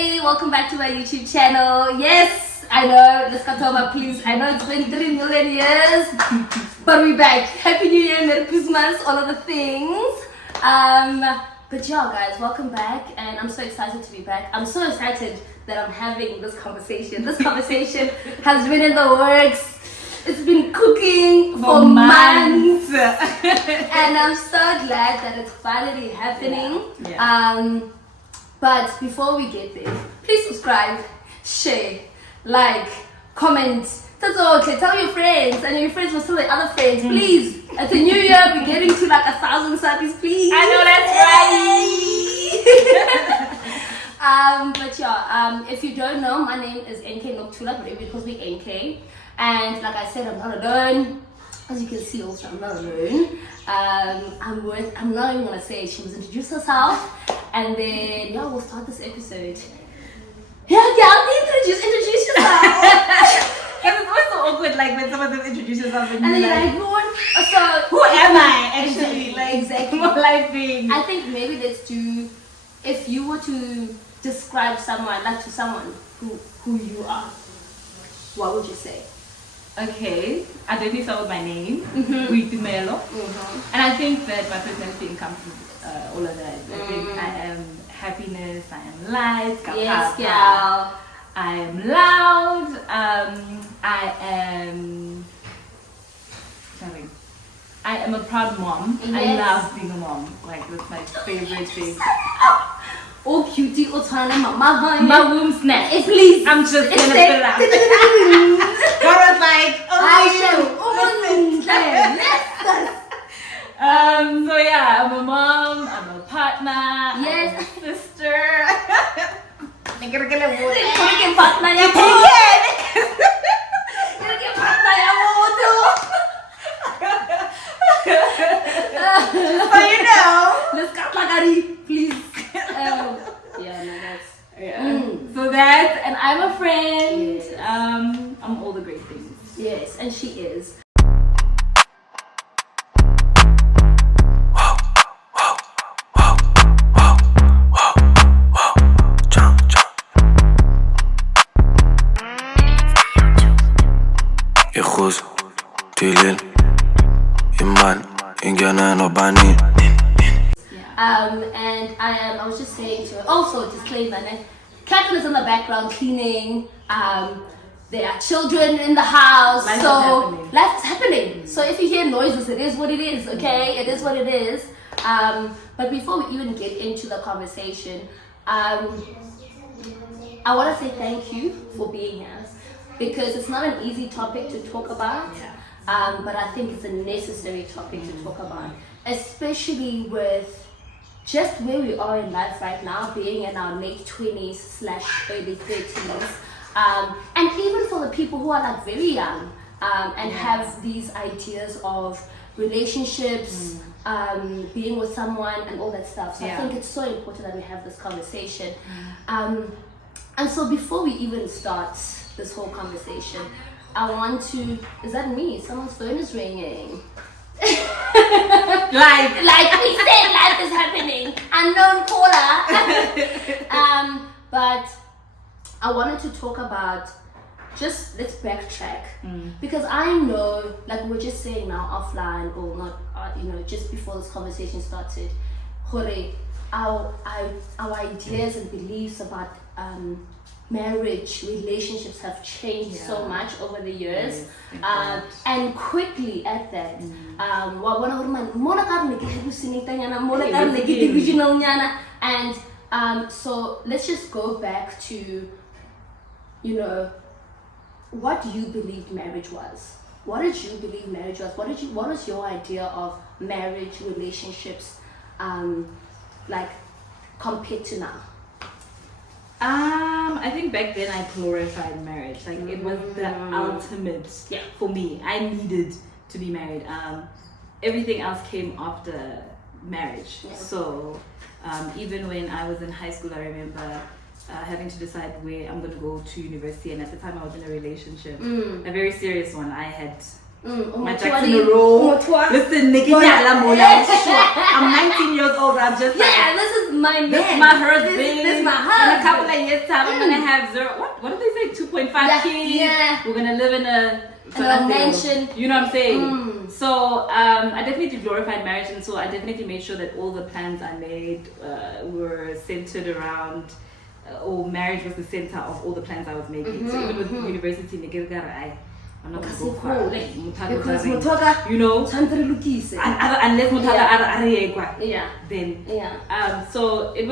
Hey, welcome back to my YouTube channel. Yes, I know, let's cut over please. I know it's been 3 million years, but we're back. Happy New Year, Merry Christmas, all of the things. But yeah, guys, welcome back, and I'm so excited to be back. I'm so excited that I'm having this conversation. This conversation has been in the works. It's been cooking for months. And I'm so glad that it's finally happening. Yeah. But before we get there, please subscribe, share, like, comment. That's all okay. Tell your friends, and your friends will tell their other friends. Please, at the new year, we're getting to like 1,000 subs, please. I know that's right. But yeah, if you don't know, my name is NK Noktula, but everybody calls me NK. And like I said, I'm not alone. As you can see, also I'm not alone. I'm not even gonna say it. She was introduce herself, and then yeah, we'll start this episode. Yeah, introduce yourself. Because it's always so awkward, like when someone says introduce yourself and then you're like, who am I actually? Like, exactly. What life being? I think maybe let's do, if you were to describe someone, like to someone who you are, what would you say? Okay, I definitely start with my name, Boitumelo. And I think that my personality encompasses all of that. I think I am happiness, I am light, yes, girl. I am loud, I am a proud mom. Yes. I love being a mom. Like, that's my favorite thing. Oh, cutie, oh, mama, my womb snap. Please, I'm just gonna fill out. God was like, so yeah, I'm a mom, I'm a partner, yes, I'm a sister. So you know, let's cut like please. Yeah, no, that's so that, and I'm a friend. Yes. I'm all the great things. Yes, and she is. And I was just saying to her, also disclaimer, Catherine is in the background cleaning, there are children in the house, life is happening. So if you hear noises, it is what it is, okay? It is what it is. But before we even get into the conversation, I want to say thank you for being here, because it's not an easy topic to talk about, but I think it's a necessary topic to talk about, especially with just where we are in life right now, being in our late 20s/early 30s, and even for the people who are like very young and have these ideas of relationships, being with someone and all that stuff. So I think it's so important that we have this conversation. And so before we even start this whole conversation, I want to, is that me? Someone's phone is ringing. like we said, life is happening. Unknown caller. But I wanted to talk about, just let's backtrack, because I know, like we were just saying now offline, or not, just before this conversation started, our ideas and beliefs about marriage, relationships have changed so much over the years, and quickly at that. And so let's just go back to, what you believed marriage was. What did you believe marriage was? What was your idea of marriage, relationships, like compared to now? I think back then I glorified marriage. Like, it was the ultimate for me. I needed to be married. Everything else came after marriage. So even when I was in high school, I remember having to decide where I'm going to go to university, and at the time I was in a relationship, a very serious one. I had my ducks in a row. Listen, Nikki, I'm 19 years old. I'm just this is my man. This is my husband. This is my husband. And a couple yes, I'm gonna have zero. What did they say? 2.5 kids. Yeah. We're gonna live in a mansion. You know what I'm saying? So I definitely glorified marriage, and so I definitely made sure that all the plans I made were centered around, or marriage was the center of all the plans I was making. So even with university, I'm not going to go far. Because you know, unless then so it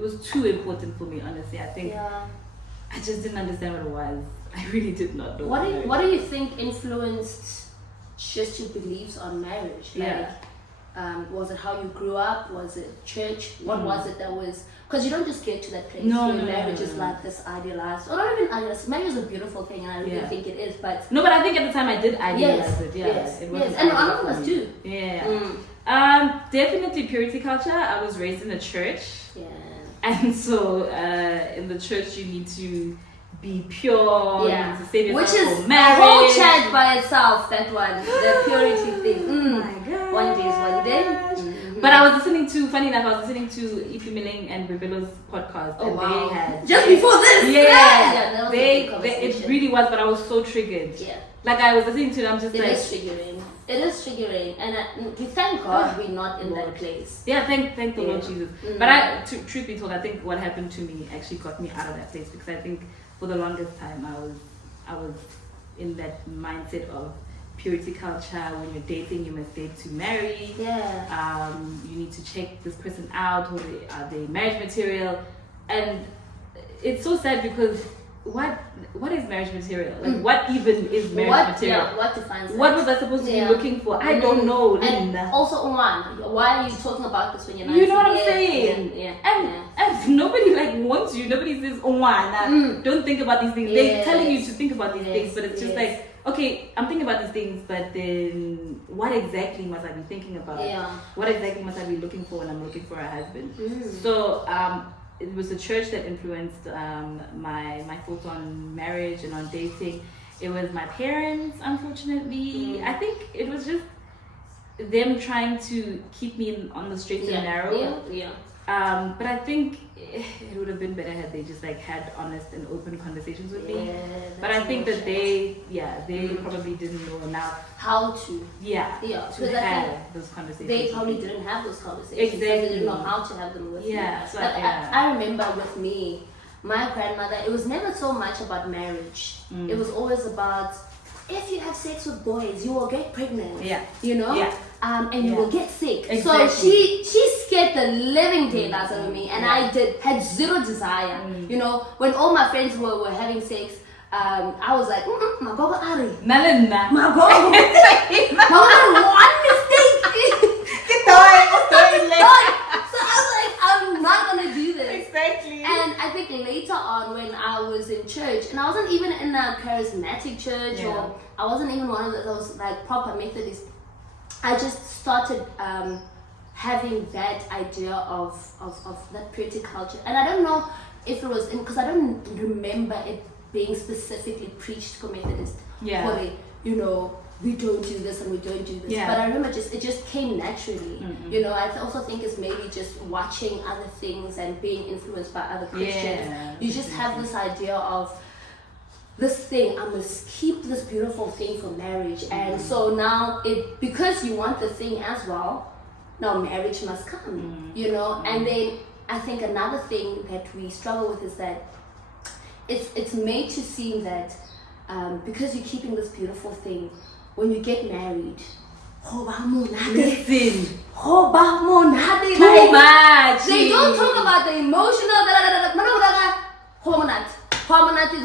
was too important for me, honestly. I think I just didn't understand what it was. I really did not know. What do you think influenced just your beliefs on marriage? Like, was it how you grew up? Was it church? What was it that was? Because you don't just get to that place where marriage is like this idealized, or not even idealized. Marriage is a beautiful thing, and I really think it is. But but I think at the time I did idealize it. Yes, and a lot of us do. Definitely purity culture. I was raised in a church. And so in the church you need to be pure, you need to save yourself which is for marriage. A whole chat by itself, that one, the purity thing. Oh my God. One day is one day. But I was listening to, funny enough, I was listening to E.P. Milling and Boitumelo podcast. Oh, and wow. They had, just before this? That was it really was, but I was so triggered. Like I was listening to it, I'm just It is triggering, and we thank God we're not in that place. Thank the Lord Jesus. But truth be told, I think what happened to me actually got me out of that place, because I think for the longest time I was in that mindset of purity culture. When you're dating, you must date to marry. You need to check this person out, are they marriage material? And it's so sad, because what is marriage material? Like what even is marriage material? What defines what was I supposed to be looking for? I don't know. And also, why are you talking about this when you're not? You know what I'm saying? And nobody wants you. Nobody says, don't think about these things. They're telling you to think about these things, but it's just like, okay, I'm thinking about these things, but then what exactly must I be thinking about? What exactly must I be looking for when I'm looking for a husband? So it was the church that influenced my thoughts on marriage and on dating. It was my parents, unfortunately. I think it was just them trying to keep me on the straight and narrow. But I think it would have been better had they just had honest and open conversations with me. But I think that they probably didn't know enough how to have those conversations. They probably didn't have those conversations. Exactly. They didn't know how to have them with me. So I remember with me, my grandmother, it was never so much about marriage. It was always about, if you have sex with boys, you will get pregnant. You know? And you will get sick. So she scared the living daylights out of me, and I had zero desire. You know, when all my friends were having sex, I was like, Magogo Ari. Magogo. One mistake. So I was like, I'm not gonna do this. Exactly. And I think later on, when I was in church, and I wasn't even in a charismatic church, or I wasn't even one of those proper Methodist, I just started having that idea of that purity culture. And I don't know if it was because I don't remember it being specifically preached for Methodist. You know, we don't do this and we don't do this. But I remember it just came naturally. You know, I also think it's maybe just watching other things and being influenced by other Christians. You just have this idea of this thing, I must keep this beautiful thing for marriage. And so now because you want the thing as well, now marriage must come. You know, and then I think another thing that we struggle with is that it's made to seem that because you're keeping this beautiful thing, when you get married, listen, too much. They don't talk about the emotional.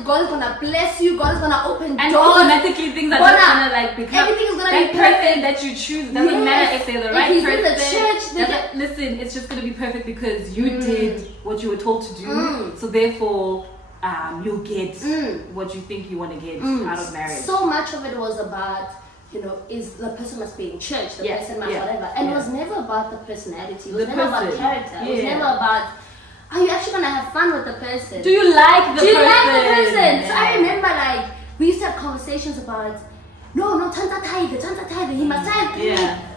God is gonna bless you. God is gonna open doors. And automatically things are just gonna become. Everything is gonna that be person that you choose. Doesn't matter if they're the right person. In the church, listen, it's just gonna be perfect because you did what you were told to do. So therefore, you'll get what you think you want to get out of marriage. So much of it was about, you know, is the person must be in church, the person must whatever. And it was never about the personality. It was never about character. It was never about, are you actually gonna have fun with the person? Do you like the person? So I remember we used to have conversations about, no, Tanta Tiger, he must tithe.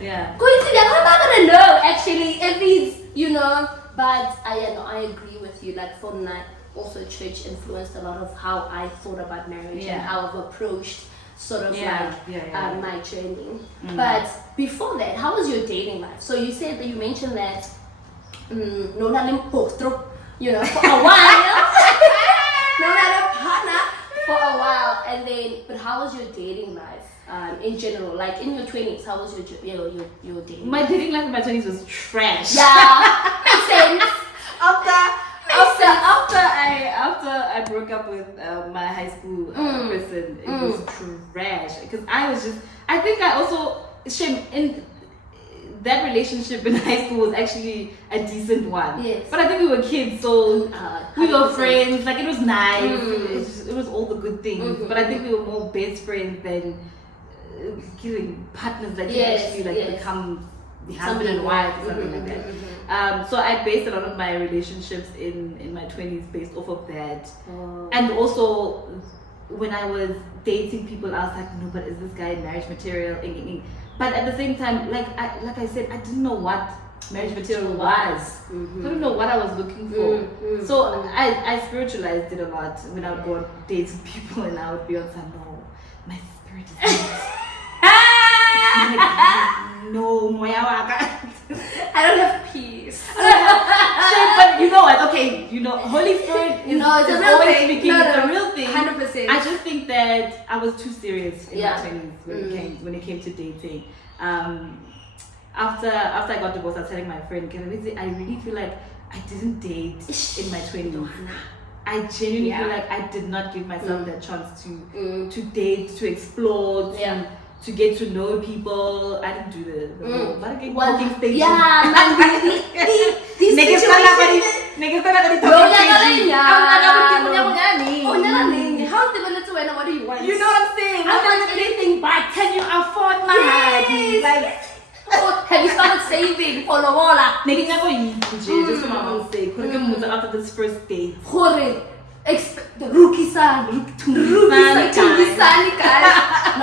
Yeah. Going to I'm not gonna know actually if he's, you know, But I agree with you. Like for me, also church influenced a lot of how I thought about marriage and how I've approached sort of my journey. But before that, how was your dating life? So you said that you mentioned that no potro, for a while. No partner for a while, and then but how was your dating life in general? Like in your 20s, how was your dating? My dating life in my 20s was trash. Yeah, makes sense. After I broke up with my high school person, it was trash because I think I also in that relationship in high school was actually a decent one. Yes. But I think we were kids, so we were friends. Like it was nice. It was all the good things. But I think we were more best friends than giving partners that you actually become husband and wife or something like that. So I based a lot of my relationships in my 20s based off of that. And also when I was dating people, I was like, no, but is this guy marriage material? But at the same time, like I said, I didn't know what marriage material was. I didn't know what I was looking for. So I spiritualized it a lot when I would go on dates with people and I would be on some, no, my spirit is no, moya waka. I don't have peace. But you know what? Okay, Holy Spirit is it's a real always thing. speaking. It's a real thing. 100%. I just think that I was too serious in my 20s when it came to dating. After I got divorced, I was telling my friend, I really feel like I didn't date in my 20s. I genuinely feel like I did not give myself that chance to date, to explore, to get to know people. I didn't do the whole talking station. Yeah, man, these Niggas what do you want? You know what I'm saying? I want anything but can you afford my heart? Like, have you started saving for the wall? Niggas never just for my mom's sake. After this first date. The rookie son. No,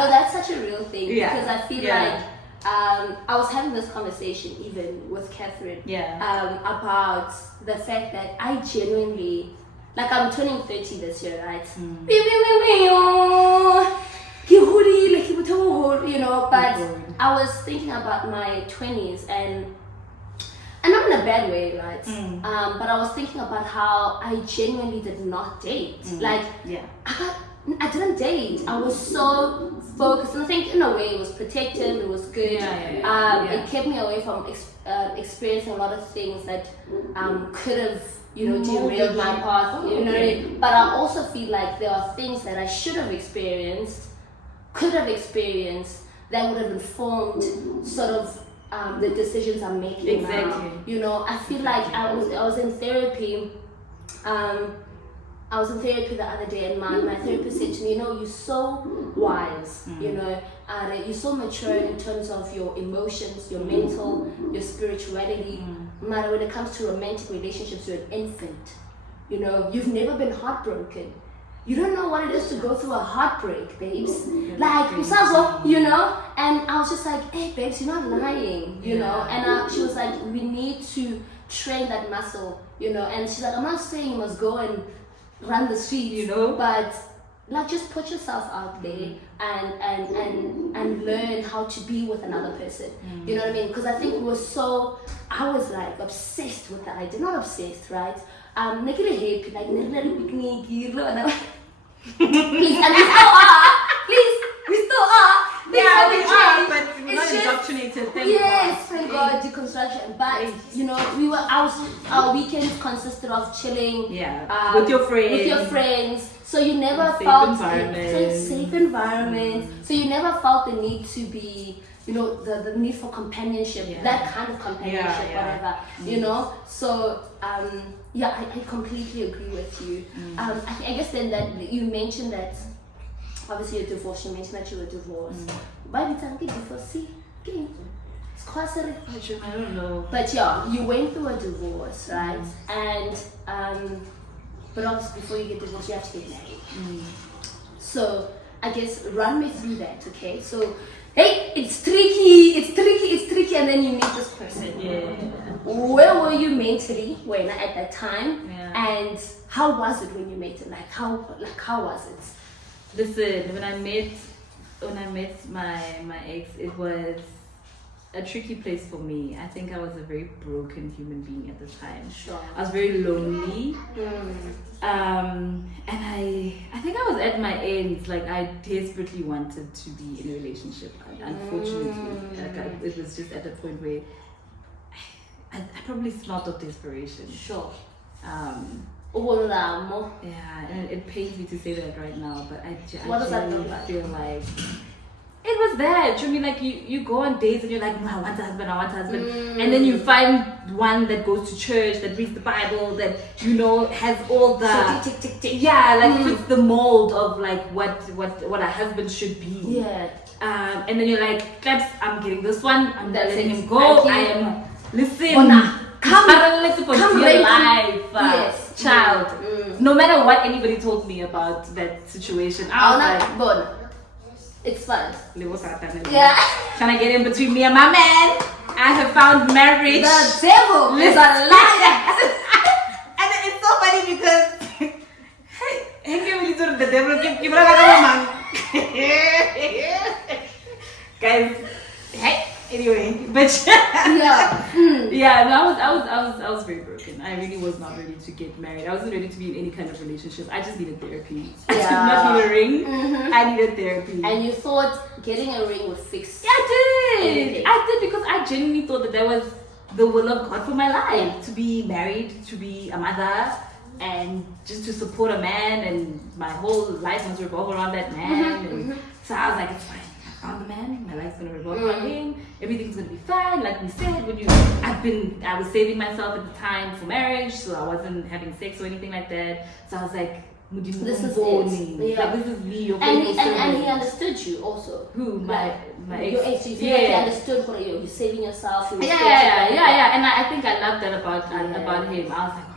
that's such a real thing because I feel like I was having this conversation even with Catherine about the fact that I genuinely, like I'm turning 30 this year, right? But I was thinking about my 20s and not in a bad way, right? But I was thinking about how I genuinely did not date. I didn't date. I was so focused, and I think in a way it was protective. It was good. It kept me away from experiencing a lot of things that could have, derailed my path. But I also feel like there are things that I should have experienced, could have experienced, that would have informed sort of the decisions I'm making now. I feel like I was in therapy. I was in therapy the other day, and my therapist said to me, you're so wise, you're so mature in terms of your emotions, your mental, your spirituality. But when it comes to romantic relationships, you're an infant. You've never been heartbroken. You don't know what it is to go through a heartbreak, babes. Like, and I was just like, hey, babes, you're not lying, And she was like, we need to train that muscle, And she's like, I'm not saying you must go and run the streets, but like just put yourself out there and learn how to be with another person. You know what I mean? Because I think I was like obsessed with the idea, not obsessed, right? Like please, and we still are. We are, but we're not indoctrinated. Thank God, deconstruction. But our weekends consisted of chilling. With your friends. So you never felt safe environment. So you never felt the need to be, the need for companionship, that kind of companionship, whatever. So I completely agree with you. I guess then that you mentioned that obviously you're divorced. You mentioned that you were divorced. Why did you get divorced? It's quite I don't know. But you went through a divorce, right? And but obviously before you get divorced, you have to get married. So I guess run me through that, okay? So hey, it's tricky. tricky, and then you meet this person. Yeah. Where were you mentally when at that time? Yeah. And how was it when you met him? How was it? Listen, when I met my ex, it was a tricky place for me. I think I was a very broken human being at the time. Sure. I was very lonely. And I think I was at my end. Like, I desperately wanted to be in a relationship. Unfortunately, it was just at the point where I probably smelled of desperation. Sure. Yeah, and it pains me to say that right now, but I what does that genuinely look like? feel like it was that. I mean, like you go on dates and you're like, no, I want a husband, and then you find one that goes to church, that reads the Bible, that has all the fits the mold of like what a husband should be. Yeah. And then you're like, claps, I'm getting this one. I'm letting him go. I am come for your life, yes. child. No matter what anybody told me about that situation, I was like, it's fun. Yeah. Trying to get in between me and my man. I have found marriage. The devil is a liar. And it's so funny because the devil keep guys. Hey. Anyway, but I was very broken. I really was not ready to get married. I wasn't ready to be in any kind of relationship. I just needed therapy. I did not need a ring. I needed therapy. And you thought getting a ring would fix? Yeah, I did. Anything. I did, because I genuinely thought that was the will of God for my life, to be married, to be a mother, and just to support a man, and my whole life must revolve around that man. And so I was like, it's fine. The man, my life's gonna revolve around him, everything's gonna be fine. Like we said, I was saving myself at the time for marriage, so I wasn't having sex or anything like that. So I was like, this is it. Like, this is me, your and he understood you also. Who? My ex. Your ex. You feel like he understood what you're saving yourself. And I think I loved that about him. I was like,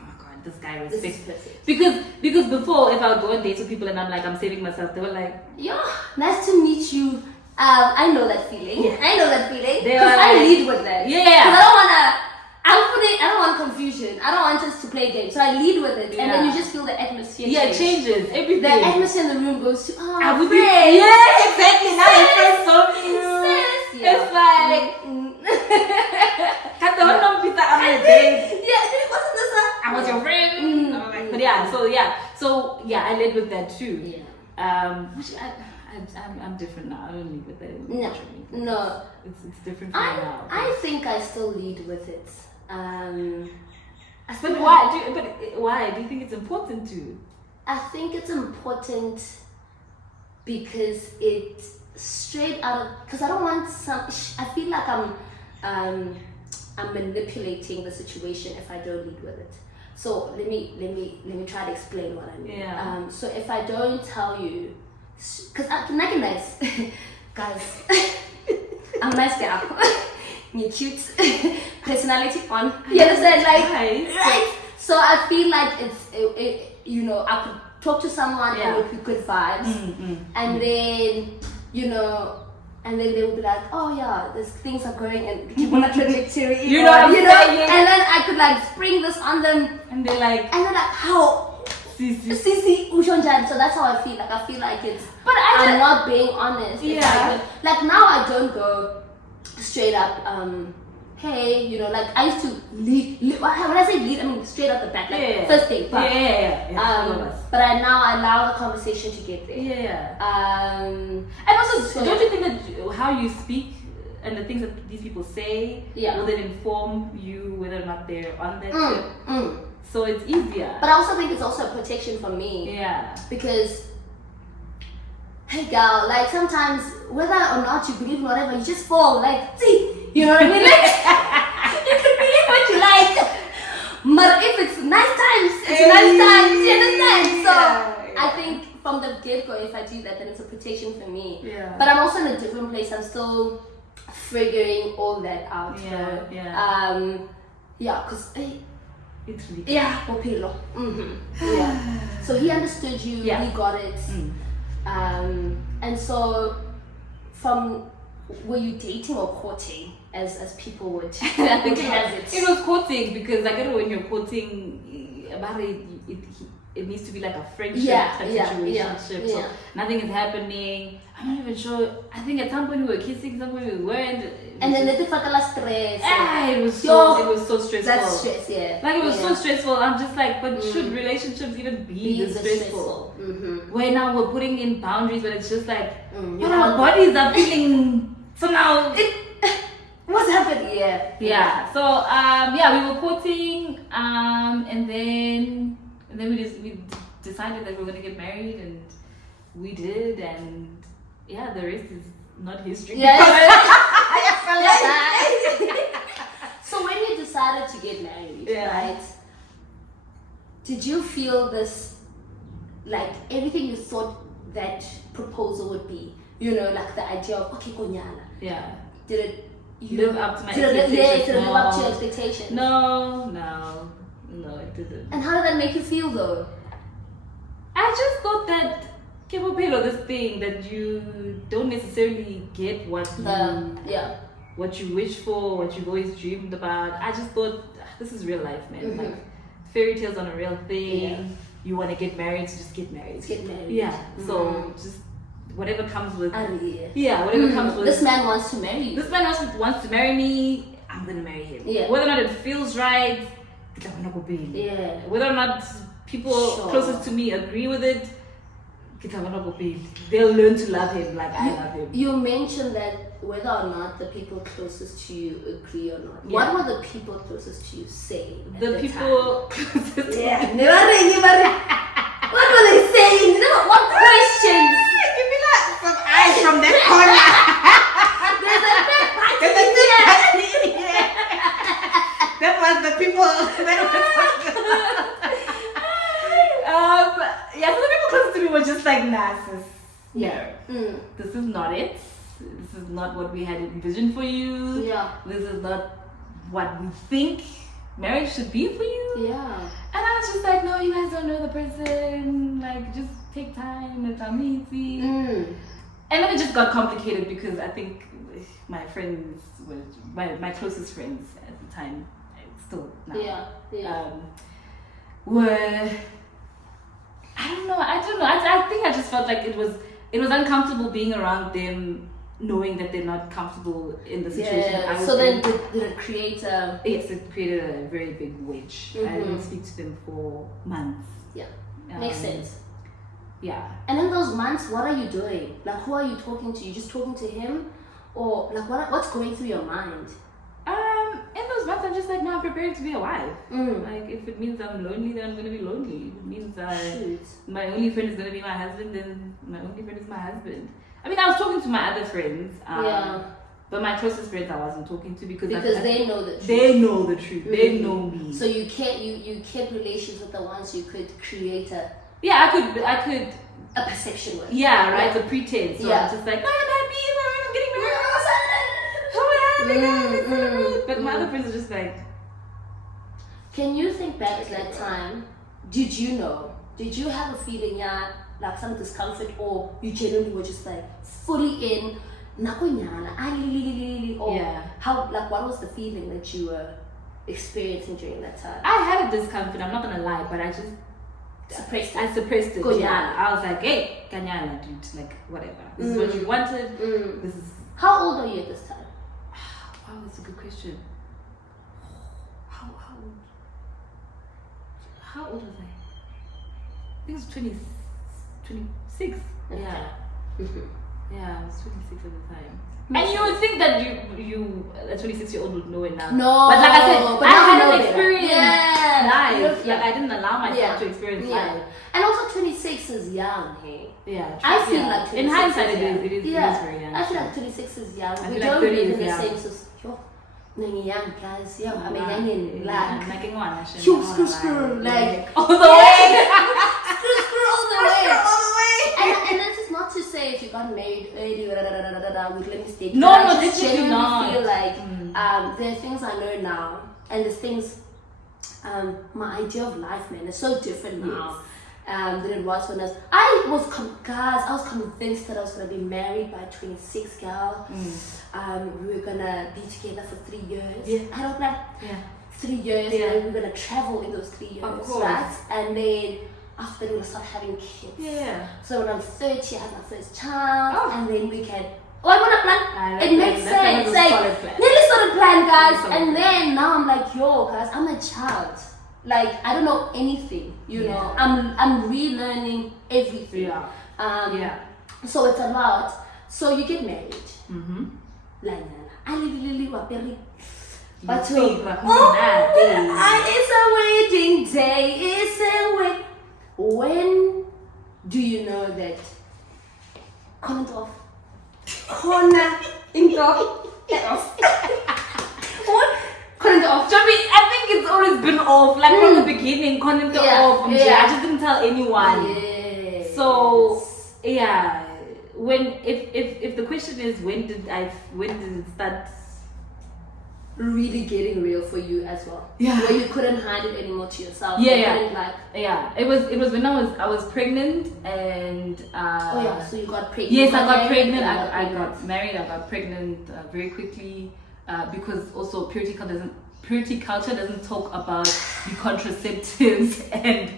this guy respects, because before, if I would go on dates with people and I'm like, I'm saving myself, they were like, yeah, nice to meet you. I know that feeling. Yeah. I know that feeling. Because I lead with that. Yeah. Because I don't want confusion. I don't want us to play games. So I lead with it. And then you just feel the atmosphere change. Changes. Everything. The atmosphere in the room goes to, I would be, yes, exactly. Now your friends know you. It's like, I was your friend. But I led with that too. Yeah. I'm different now. I don't lead with it. No. It's different for me now. I think I still lead with it. But why? Do you think it's important to? I think it's important because it straight out of, because I don't want I feel like I'm manipulating the situation if I don't lead with it. So let me try to explain what I mean. Yeah. So if I don't tell you, because I'm nice guys, I'm a nice girl. You're cute, personality on. You understand, right? So I feel like I could talk to someone and it would be good vibes, and then and then they would be like, oh yeah, these things are going and keep on a trajectory, and then I could like spring this on them, and they're like, how? Sisi Ushonjan. So that's how I feel. Like I feel like it's. But I'm not being honest. Yeah. Like now I don't go straight up. Hey, like I used to lead. When I say lead, I mean straight up the back. Like first thing. Yeah. But I now allow the conversation to get there. Yeah. And also, don't you think that how you speak and the things that these people say will then inform you whether or not they're on that? So it's easier. But I also think it's also a protection for me. Yeah. Because, hey girl, like sometimes whether or not you believe in whatever, you just fall. Like, see, you know what I mean? Like, you can believe what you like. But if it's nice times, it's nice times. You understand? So I think from the get-go, if I do that, then it's a protection for me. Yeah. But I'm also in a different place. I'm still figuring all that out. Because Boitumelo. Yeah. So he understood you. He got it. And so from were you dating or courting, as people would? I think it was courting, because I get when you're courting, about it needs to be like a friendship type situation. So nothing is happening. I'm not even sure. I think at some point we were kissing, some point we weren't. And then they felt stress. It was so stressful. That's stress, yeah. Like it was so stressful. I'm just like, but should relationships even be this stressful? Where now we're putting in boundaries, but it's just like, our bodies are feeling somehow. What's happening? Yeah. So we were courting, and then we decided that we were gonna get married, and we did, and the rest is not history. So when you decided to get married, right? Did you feel this, like everything you thought that proposal would be? You know, like the idea of okay, konyana. Yeah. Did it live up to my expectations? Did it live up to your expectations? No, it didn't. And how did that make you feel though? I just thought that this thing that you don't necessarily get what you wish for, what you've always dreamed about. I just thought this is real life, man. Like fairy tales on a real thing. You want to get married, so just get married. So just whatever comes with whatever comes with. This man wants to marry you. This man wants to marry me. I'm gonna marry him. Whether or not it feels right, whether or not people closest to me agree with it, they'll learn to love him like I love him. You mentioned that whether or not the people closest to you agree or not. What were the people closest to you saying? The people closest to me. What were they saying? What questions? Give me that some eyes from that corner. There's a third party in here. That was the people that were talking about. So the people close to me were just like, nah, sis, this is not it. This is not what we had envisioned for you. This is not what we think marriage should be for you. And I was just like, no, you guys don't know the person. Like, just take time and tell me, see. And then it just got complicated because I think my friends my closest friends at the time, still now, were, I don't know. I think I just felt like it was uncomfortable being around them, knowing that they're not comfortable in the situation. So then did it create a... Yes, it created a very big wedge. I didn't speak to them for months. Makes sense. And in those months, what are you doing? Like, who are you talking to? You just talking to him? Or like what's going through your mind? In those months, I'm just like, no, I'm preparing to be a wife. Like, if it means I'm lonely, then I'm going to be lonely. If it means my only friend is going to be my husband, then my only friend is my husband. I mean, I was talking to my other friends, but my closest friends I wasn't talking to because they know the truth. They know the truth. They know me. So you kept relations with the ones you could create a... I could... A perception with. A pretense. So I'm just like, no, I'm happy, I'm getting married. But my other friends are just like... Can you think back to that time? Did you know? Did you have a feeling, like some discomfort, or you genuinely were just like fully in, or how, like, what was the feeling that you were experiencing during that time? I had a discomfort, I'm not gonna lie, but I just suppressed it. I was like, hey, kanyana, dude, like, whatever. This is what you wanted. This is... How old are you at this time? Wow, that's a good question. How old was I? I think it was 26. Okay. Yeah, I was 26 at the time. And you would think that you a 26-year-old would know it now. No. But like I said, I hadn't experienced life. Yeah. Like, I didn't allow myself to experience life. And also 26 is young, hey? Yeah. I feel like 26 in hindsight is it is very young. I feel like 26 is young. I We feel don't like 30 live is in the young. same society. Young guys, I mean, young in like screw, like all the way. Screw all the way. And this is not to say if you got married early, with let me stay. No, I this is not. Feel like there are things I know now, and there's things. My idea of life, man, is so different now. than it was when guys, I was convinced that I was gonna be married by 26, girl. We were gonna be together for 3 years. Yeah. I don't know. Yeah. 3 years, Yeah. and then we're gonna travel in those 3 years, Of course. right? And then after that, we're gonna start having kids. Yeah. So when I'm 30, I have my first child, Oh. and then we can. Oh, I wanna plan. It makes That's sense. a Like, solid plan. really solid plan, guys. Solid And plan. then now I'm like, yo, guys, I'm a child. Like, I don't know anything. You know, I'm relearning everything. Yeah. Yeah. So it's a lot. So you get married. Mm-hmm. But You to, think like, that day. it's a wedding day. It's a wedding. When do you know that? Comment off. Corner into what? Comment off. Joby, I think it's always been off, like from the beginning, content off. I just didn't tell anyone. Yes. So yeah, if the question is when did it start really getting real for you as well? Yeah. Where you couldn't hide it anymore to yourself. Yeah, You yeah. couldn't, like, it was when I was pregnant and oh yeah, so you got pregnant. yes, I got married, pregnant. and I pregnant. got married. I got pregnant very quickly because also purity culture doesn't talk about the contraceptives and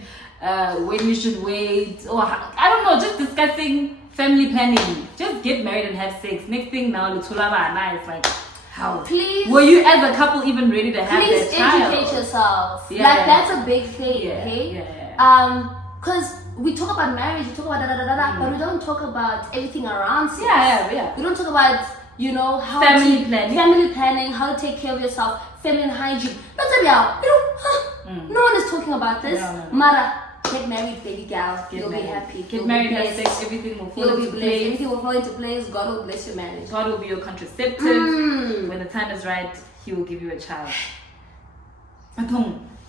when you should wait, or I don't know, just discussing family planning. Just get married and have sex. Next thing now, it's like, how? Please. Were you as a couple even ready to have Please that child? educate yourself. Yeah. Like, that's a big thing, Yeah, okay? yeah. Because we talk about marriage, we talk about but we don't talk about everything around sex. Yeah. We don't talk about, you know, how Family to, planning. family planning, how to take care of yourself, feminine hygiene. That's about, no one is talking about this. No. Mara, get married, baby girl. Get You'll married. be happy. Get You'll married, be have blessed. sex, everything will fall You'll be into blessed. place. Everything will fall into place. God will bless your marriage. God will be your contraceptive. When the time is right, He will give you a child.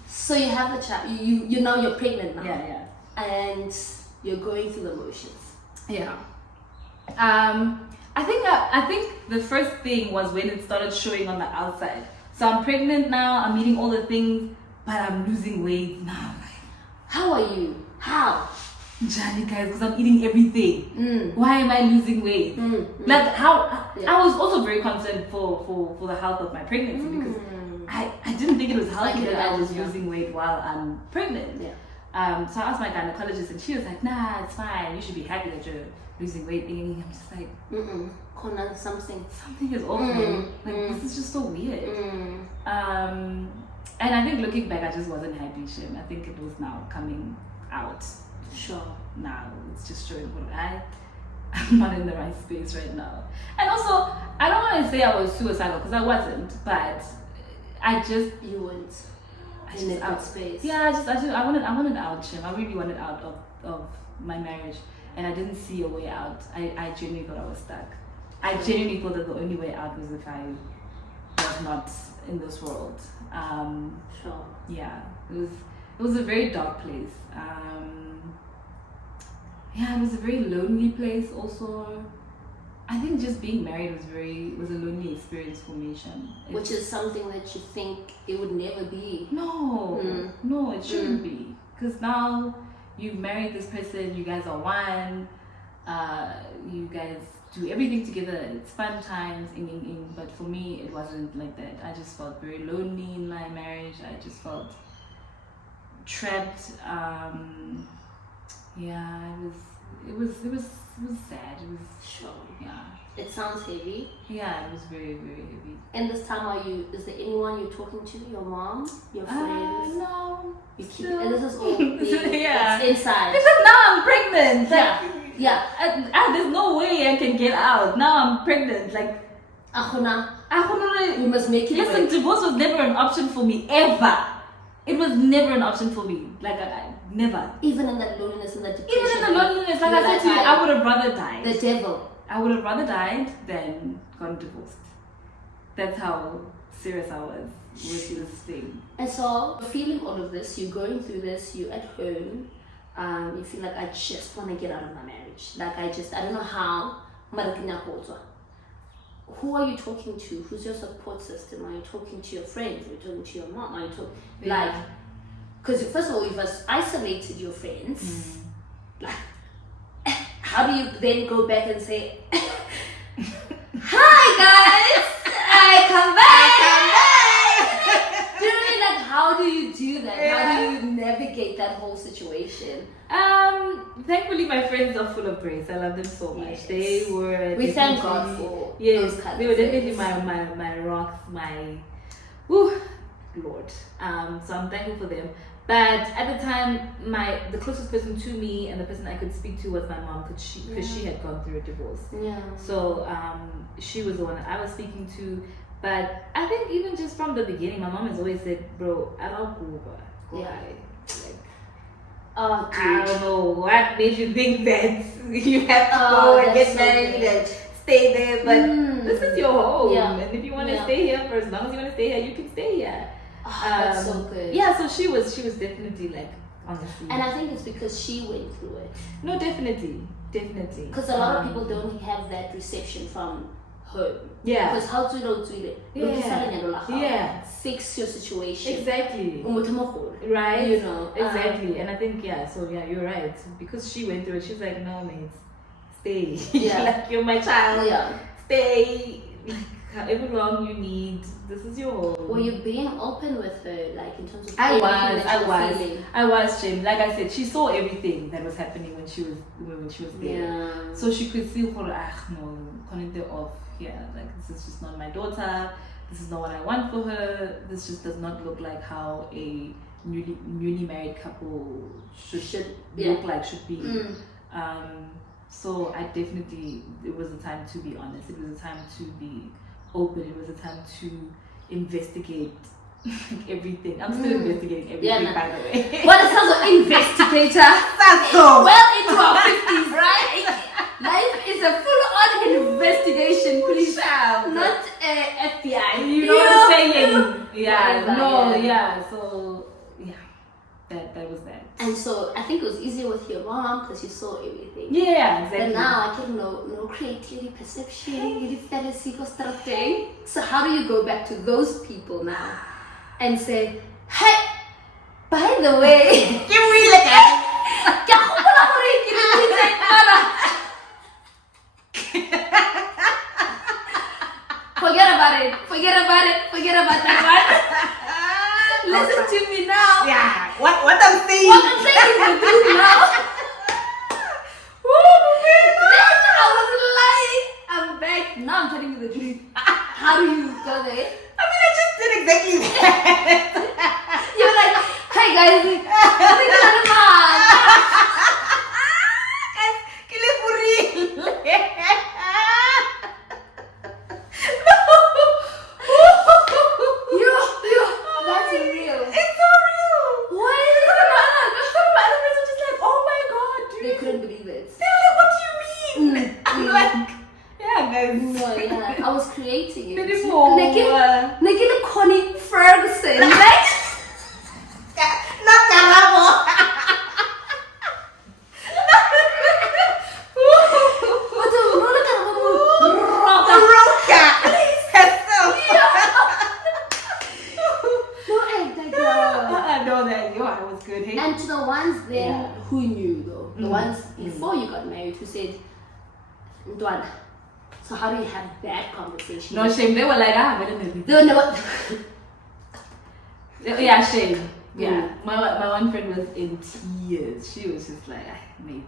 So you have the child. You know you're pregnant now. Yeah. And you're going through the motions. Yeah. I think the first thing was when it started showing on the outside. So I'm pregnant now. I'm eating all the things, but I'm losing weight now. Like, How are you? How? Johnny guys, because I'm eating everything. Why am I losing weight? Like how? Yeah. I was also very concerned for the health of my pregnancy because I didn't think it was healthy I can that I was imagine, losing weight while I'm pregnant. Yeah. So I asked my gynecologist and she was like, nah, it's fine. You should be happy that you're losing weight. And I'm just like, Corner something. something is off, man. Like this is just so weird. And I think looking back, I just wasn't happy, Shim. I think it was now coming out. Sure. Now it's just showing what I'm not in the right space right now. And also, I don't want to say I was suicidal because I wasn't, but You weren't I in a just good space. Yeah, I wanted out, Shim. I really wanted out of my marriage, and I didn't see a way out. I genuinely thought I was stuck. I genuinely thought that the only way out was if I was not in this world. Sure. Yeah, it was a very dark place. Yeah, it was a very lonely place also. I think just being married was a lonely experience for me, Shem. Which is something that you think it would never be. No, it shouldn't be. Because now you've married this person, you guys are one, you guys do everything together, it's fun times, but for me it wasn't like that. I just felt very lonely in my marriage. I just felt trapped. Yeah, it was sad. It was Sure. yeah. It sounds heavy. Yeah, it was very, very heavy. And this time, is there anyone you're talking to? Your mom? Your friends? No. You keep it. And this is all Yeah. it's inside. Because now I'm pregnant. Yeah. There's no way I can get out. Now I'm pregnant. Like, We must make it listen, work. divorce was never an option for me, ever. It was never an option for me. Like, I never. Even in that loneliness and that depression. Even in the loneliness, like I said to you, I would have rather died. The devil. I would have rather died than gotten divorced. That's how serious I was with this thing. And so, feeling all of this, you're going through this, you're at home, you feel like I just want to get out of my marriage. Like I don't know how. Who are you talking to? Who's your support system? Are you talking to your friends? Are you talking to your mom? Are you talking because first of all, you've isolated your friends. Like, how do you then go back and say, "Hi guys, I come back"? Do you know what I mean? Like, how do you do that? Yeah. How do you navigate that whole situation? Thankfully my friends are full of grace. I love them so much. Yes. They were We thank God definitely- for yes, those kind they of were definitely friends. my rocks, my whew, Lord. So I'm thankful for them. But at the time, the closest person to me and the person I could speak to was my mom, because she had gone through a divorce. Yeah. So she was the one that I was speaking to. But I think even just from the beginning, my mom has always said, "Bro, I don't go Yeah. like, Oh, I dude. don't know what made you think that you have to Oh, go and that's get so married good. and stay there, but this is your home, Yeah. and if you want to Yeah. stay here for as long as you want to stay here, you can stay here." Oh, that's so good. Yeah, so she was definitely like, honestly. And I think it's because she went through it. No, definitely. Because a lot of people don't have that reception from home. Yeah. Because how do you know to it? Yeah. Fix your situation. Exactly. Right? Right? You know. Exactly. And I think, so you're right. Because she went through it, she's like, "No, mate, stay." Yeah. Like, you're my child. Yeah. Stay. However long you need. This is your home. Were you being open with her, like in terms of I everything that you were feeling? was, Jim. Like I said, she saw everything that was happening when she was there. Yeah. So she could see, no, connect it off here. Like, this is just not my daughter. This is not what I want for her. This just does not look like how a newly married couple should look like, should be. So I definitely, it was a time to be honest. It was a time to be open. It was a time to investigate everything. I'm still investigating everything, by the way. What is also investigator? That's so. Well into our 50s, right? Life is a full-on investigation, please. Not FBI. You know what I'm saying? Whatever, So that was that. And so I think it was easier with your mom because you saw everything. Yeah, exactly. But now I can no creativity, perception, fantasy constructing. So how do you go back to those people now and say, "Hey, by the way, Give me like forget about that one. Listen to me now. Yeah, what I'm saying. What I'm saying is the truth now. Then I was lying. I'm back. Now I'm telling you the truth. How do you go there? I mean, I just did exactly that. You're like, "Hey guys, I'm thinking of the man." Guys, kill it for real. That's real. It's so real. What is it? Some other person just like, "Oh my god, dude." They couldn't believe it. They're like, "What do you mean?" I'm like, "Yeah, guys." No, yeah, I was creating it. Beautiful. Naked Connie Ferguson, right? Not Carabo. Roca. Herself. No, that I was good. Hey. And to the ones then who knew though, the ones before you got married who said, "Ndwana, so how do you have that conversation?" No shame. They were like, "I don't know." They don't know what. Yeah, shame. Yeah, my one friend was in tears. She was just like, "Mate."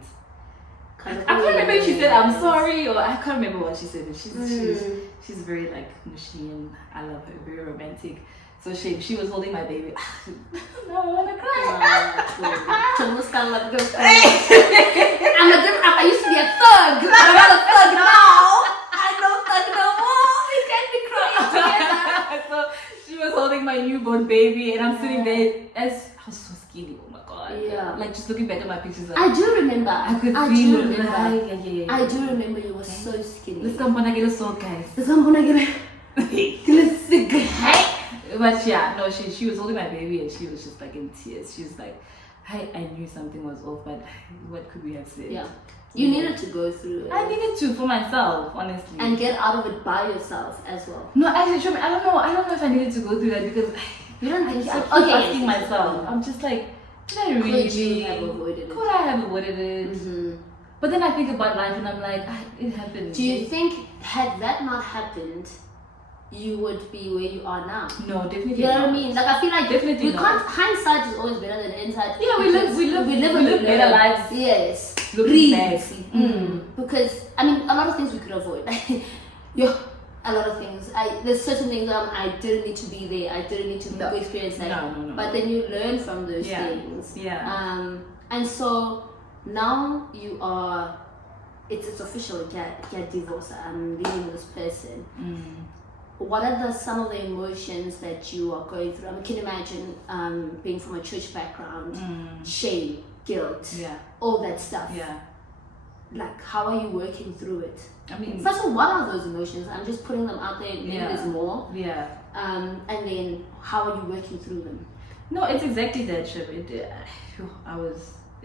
I can't remember if she said "I'm sorry" or I can't remember what she said. But she's very like mushy and I love her, very romantic. So she was holding my baby. No, I wanna cry. I used to be a thug, but I'm not a thug now. I'm no thug no more. We can't be crying together. So she was holding my newborn baby, and I'm sitting there I was so skinny. Oh my god! Yeah. Like just looking back at my pictures. Like, I do remember. I could I feel do it. remember. Yeah. I do remember you were so skinny. Let's come on, I get a soul, guys. Let's come on, I get it. But yeah, no, she was holding my baby and she was just like in tears. She was like, I knew something was off, but what could we have said? Yeah. You needed to go through it. I needed to for myself, honestly. And get out of it by yourself as well. No, actually, I don't know if I needed to go through that because You don't think so? I keep Okay. asking myself. I'm just like, did I really? Could you have avoided it? Could I have avoided it? But then I think about life and I'm like, it happened. Do you think had that not happened, you would be where you are now? No, definitely. You know what I mean? Like I feel like definitely we can't. Hindsight is always better than insight. Yeah, we live better lives. Yes. Looking back. Because I mean, a lot of things we could avoid. A lot of things. There's certain things I didn't need to be there. I didn't need to experience that. No. But then you learn from those things. Yeah. And so now you are. It's official. Get divorced. I'm leaving this person. What are some of the emotions that you are going through? I mean, can you imagine being from a church background, shame, guilt, all that stuff. Yeah. Like, how are you working through it? I mean, first of all, what are those emotions? I'm just putting them out there. Maybe there's more. Yeah. And then, how are you working through them? No, it's exactly that, Chip. It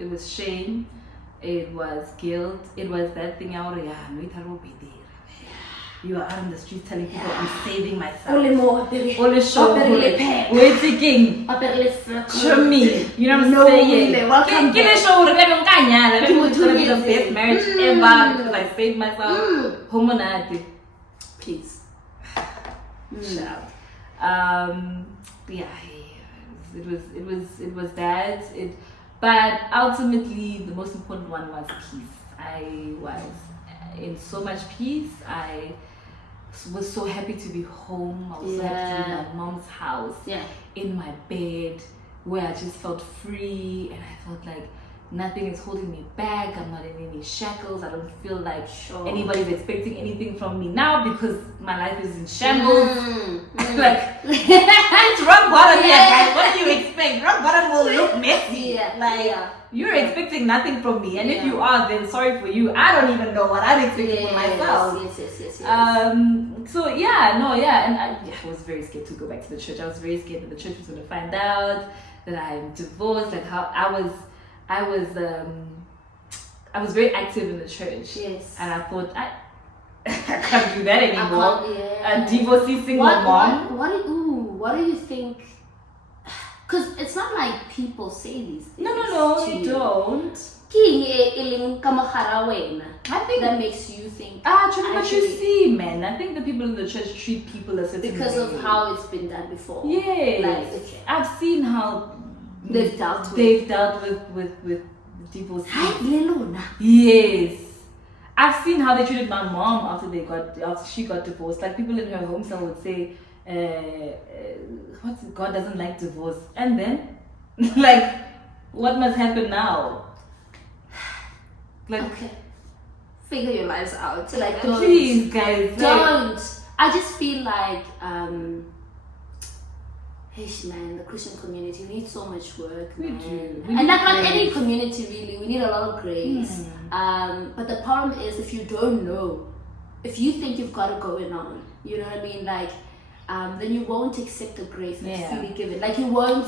was shame. It was guilt. It was that thing out of you are out in the streets telling people I'm saving myself. Only show we're thinking. Show me. You know what I'm saying? Welcome. Give a show. It's gonna be the best marriage ever because I saved myself. Homonati. Please. Yeah, it was bad. But ultimately the most important one was peace. I was in so much peace. I was so happy to be home. I was so happy to be in my mom's house, in my bed, where I just felt free and I felt like nothing is holding me back. I'm not in any shackles. I don't feel like anybody's expecting anything from me now because my life is in shambles. Like, it's rock bottom here, guys. What do you expect? Rock bottom will look messy. You're expecting nothing from me, and if you are, then sorry for you. I don't even know what I'm expecting for myself. Yes. So and I was very scared to go back to the church. I was very scared that the church was going to find out that I'm divorced. Like how I was very active in the church. Yes. And I thought I can't do that anymore. A divorcee single mom. What do you think? Because it's not like people say these things. No, you don't. I think that makes you think. But you see, man, I think the people in the church treat people a certain way. Because of how it's been done before. Yes. I've seen how they've dealt with divorce. Yes. I've seen how they treated my mom after she got divorced. Like people in her home cell would say, God doesn't like divorce. And then, like, what must happen now? Like, okay, figure your lives out. Like, please, guys, don't. I just feel like, man, the Christian community needs so much work, man. We do. And like any community, really, we need a lot of grace. But the problem is, if you don't know, if you think you've got it going on, you know what I mean, like. Then you won't accept the grace that's freely given. Like you won't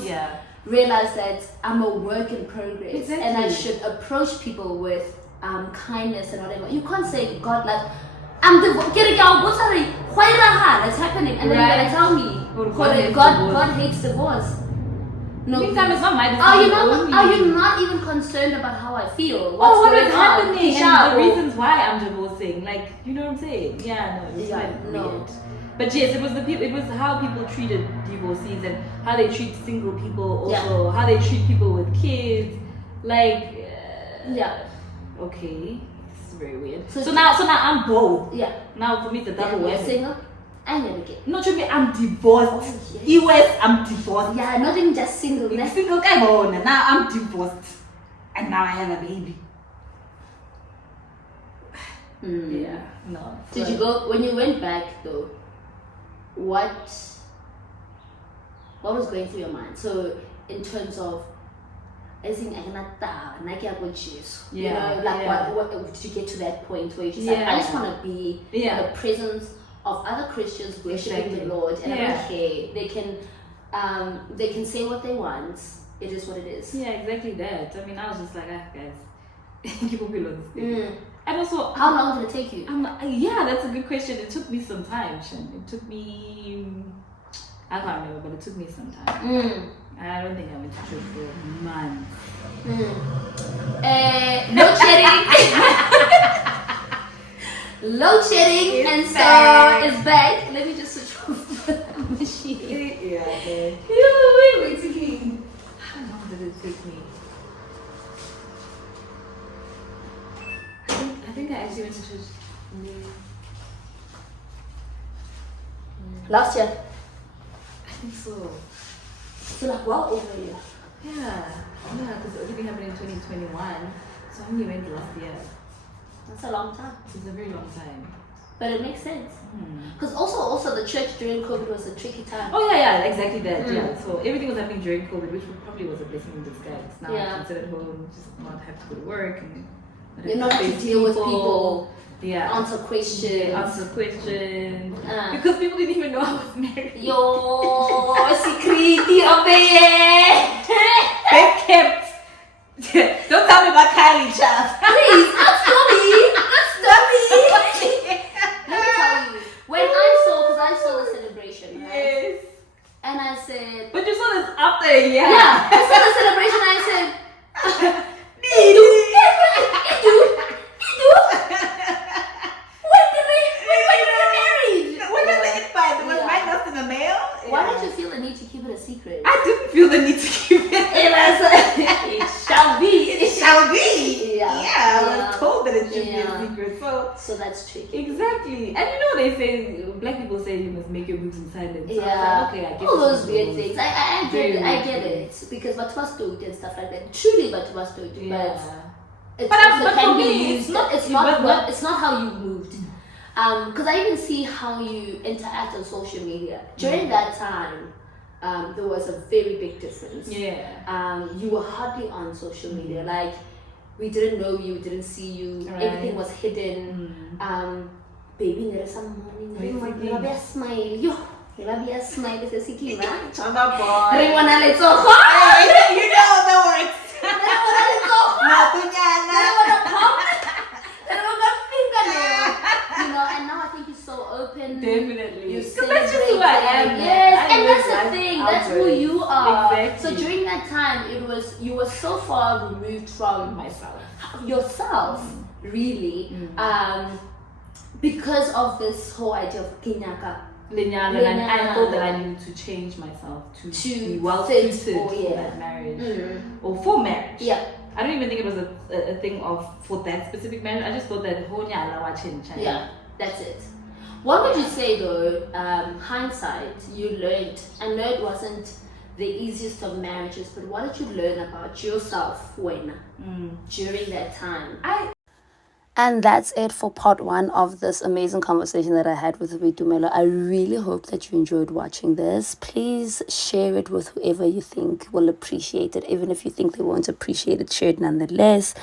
realize that I'm a work in progress and I should approach people with kindness and whatever. You can't say, God, like, I'm getting out. What's happening? And then you're gonna tell me, God hates divorce. No, meantime, it's not my decision. Are you not even concerned about how I feel? What is happening? And the reasons why I'm divorcing. Like, you know what I'm saying? Weird. But yes, it was how people treated divorcees and how they treat single people also, how they treat people with kids. Like, okay, this is very weird. So now I'm both. Yeah. Now for me, it's a double whammy. Single and you're gay. Not to me, I'm divorced. US, I'm divorced. Yeah, not even just single. Single guy, now I'm divorced, and now I have a baby. Yeah, no. Did you go when you went back though? What was going through your mind? So in terms of what did you get to that point where you just like, I just want to be in the presence of other Christians worshiping the Lord, and I don't care. They can say what they want. It is what it is. Yeah, exactly that. I mean, I was just like, guys, keep up with this. And also, how long did it take you? That's a good question. It took me some time, Shin. It took me, I can't remember, but it took me some time. I don't think I went to church for months. Load shedding. Load shedding, and so it's back. Let me just switch off the machine. Yeah, okay. Wait, it's clean. How long did it take me? I think I actually went to church. Last year. I think so. So like well over a year. Yeah, because everything happened in 2021. So I only went last year. That's a long time. It's a very long time. But it makes sense. Because also the church during COVID was a tricky time. Oh yeah, exactly that. Yeah. So everything was happening during COVID, which probably was a blessing in disguise. Now I can sit at home, just not have to go to work, and you not have to deal with people. Yeah. Answer questions. Because people didn't even know I was married. Yo, security of the year. Best kept. Don't tell me about Kylie, child. Please, not story. Let me tell you. When because I saw the celebration, right? Yes. And I said. But you saw this after a year. Yeah, I saw the celebration. I said. Why did you feel the need to keep it a secret? I didn't feel the need to keep it. It shall be. It shall be. Yeah. I was told that it should be a secret. So that's tricky. Exactly. And you know they say, black people say you must make your moves in silence. So yeah. Like, okay, I get all those weird things. I get it. Because but must do it and stuff like that. Truly but must do it. Yeah. But for me, it's not how you moved. Because I even see how you interact on social media. During that time, there was a very big difference. Yeah. You were hardly on social media. Like, we didn't know you, we didn't see you. Right. Everything was hidden. Baby, there is some morning. Maybe a smile. Yo, maybe a smile. This is Sikima. Chamba boy. You know the words. You know, and now I think you're so open. Definitely. You celebrate. That's just who I am. Yes, and that's the thing. That's who you are. Exactly. So during that time, you were so far removed from yourself, really, because of this whole idea of kinyaka. Linear. And I thought that I needed to change myself to be well suited for that marriage or for marriage. Yeah. I don't even think it was a thing of for that specific marriage. I just thought that yeah, that's it. What would you say though, hindsight, you learned? I know it wasn't the easiest of marriages, but what did you learn about yourself during that time? And that's it for part 1 of this amazing conversation that I had with Boitumelo. I really hope that you enjoyed watching this. Please share it with whoever you think will appreciate it. Even if you think they won't appreciate it, share it nonetheless.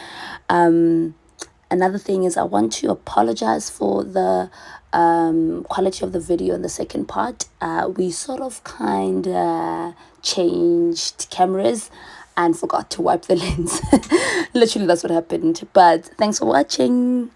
Another thing is I want to apologize for the quality of the video in the second part. We sort of kind of changed cameras and forgot to wipe the lens. Literally, that's what happened. But thanks for watching.